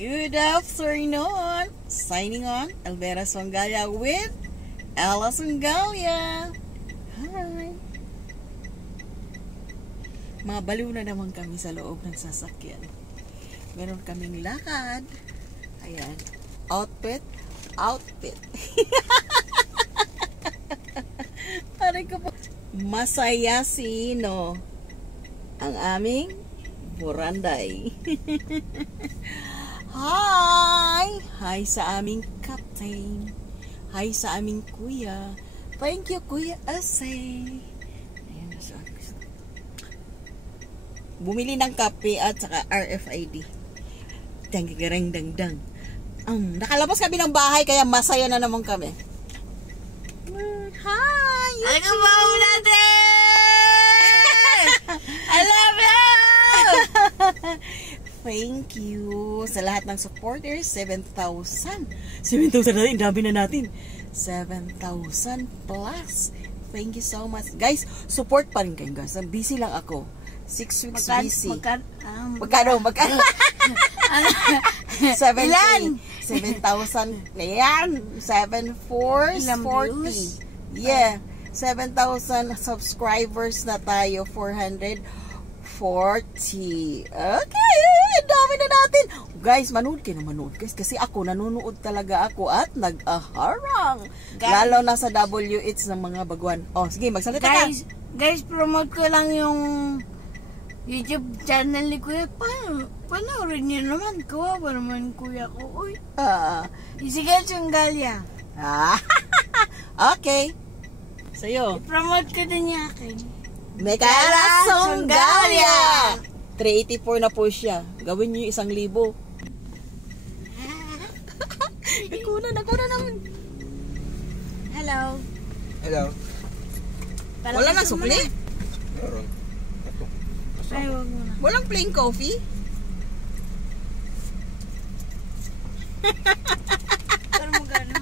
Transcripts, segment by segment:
Good afternoon. Signing on, Elvera Songalia with Ella Songalia. Hi. Mga baliw na naman kami sa loob ng sasakyan. Meron kaming lakad. Ayan. Outfit. Pare ko po. Masaya sino ang aming buranday. Hi sa aming captain. Hi sa aming kuya. Thank you, Kuya Asay. Ayan, bumili ng kape at saka RFID. Dang. Nakalabas kami ng bahay kaya masaya na naman kami. Hi! Ano ka ba natin? I love you! Thank you sa lahat ng supporters. 7,000 natin, dami na natin. 7,000 plus. Thank you so much. Guys, support pa rin kayo guys. Busy lang ako. 6 weeks busy. Magkano? 7,000. Ayan. 7,440. Yeah. 7,000 subscribers na tayo. 440. Okay. Dami na natin. Guys, manood kayo na manood. Guys, kasi ako, nanonood talaga ako at nag-aharang. Lalo na sa WH ng mga baguan. Oh, sige, magsalita ka. Guys, promote ko lang yung YouTube channel ni Kuya. Panoorin niyo naman. Kawawa naman Kuya ko. Uy. Isigal Songalia. Okay. Sa'yo. I-promote ko din niya akin. Mikaela Songalia. 384 na po siya. Gawin niyo 1,000. Nakunan naman. Hello. Wala nang sukli? Meron. Ay, wag mo na. Walang plain coffee? Pero magano.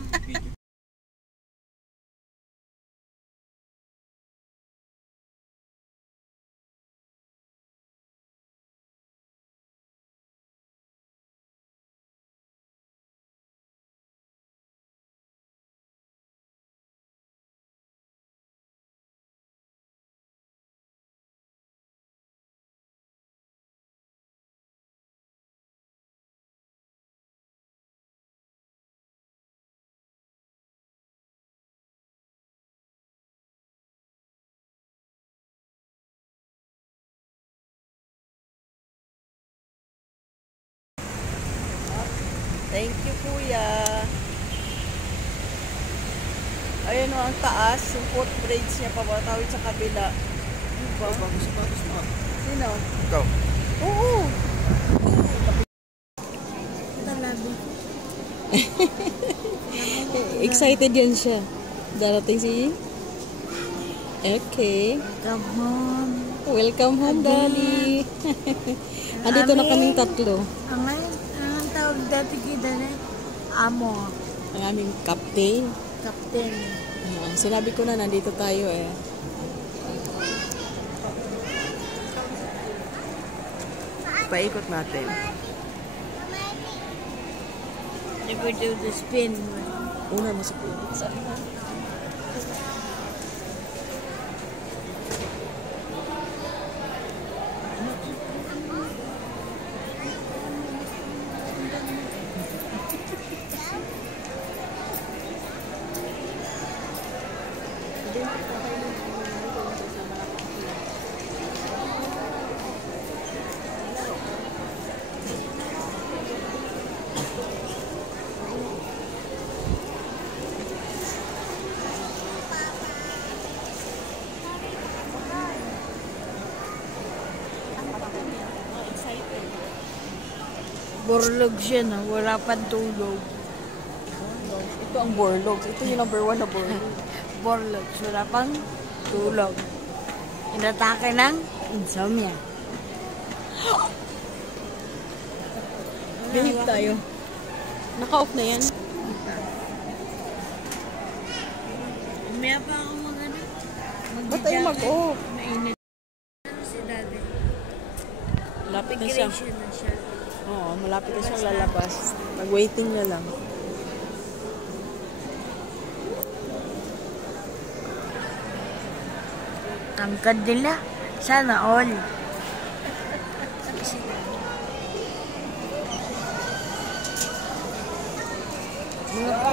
Thank you, Kuya. Ayan o, ang taas. Yung footbridge niya pabatawid sa kabila. Diba? Bago sapatos mo. Sino? Ikaw. Oo. Excited yan siya. Darating si... Okay. Come home. Welcome home, Daddy. Andito na kaming tatlo. Ang tawag dati kita na amo. Ang aming captain. Captain. Sinabi ko na, nandito tayo eh. Paikot natin. Never do the spin. Una mo sa pilit. Borlog siya na. Wala pang tulog. Ito ang borlog. Ito yung number 1 na borlog. Borlog. Wala pang tulog. Inatake ng insomnia. Behave tayo. Naka-off na yan. Umaya pa ako mag-ano. Ba't tayo mag-off? Mainit. Si Daddy. Lapit na siya. Migration na siya. Oo, malapit na siyang lalabas. Mag-waiting na lang. Tangkad nila. Sana all.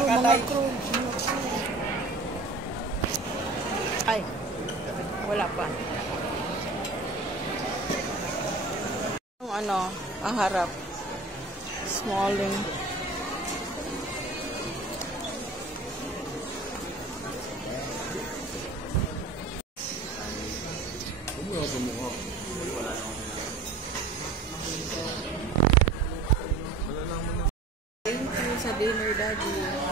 Mga crew. Ay, wala pa. Yung ano, ang harap. Smalling. Thank you sa dinner, Daddy.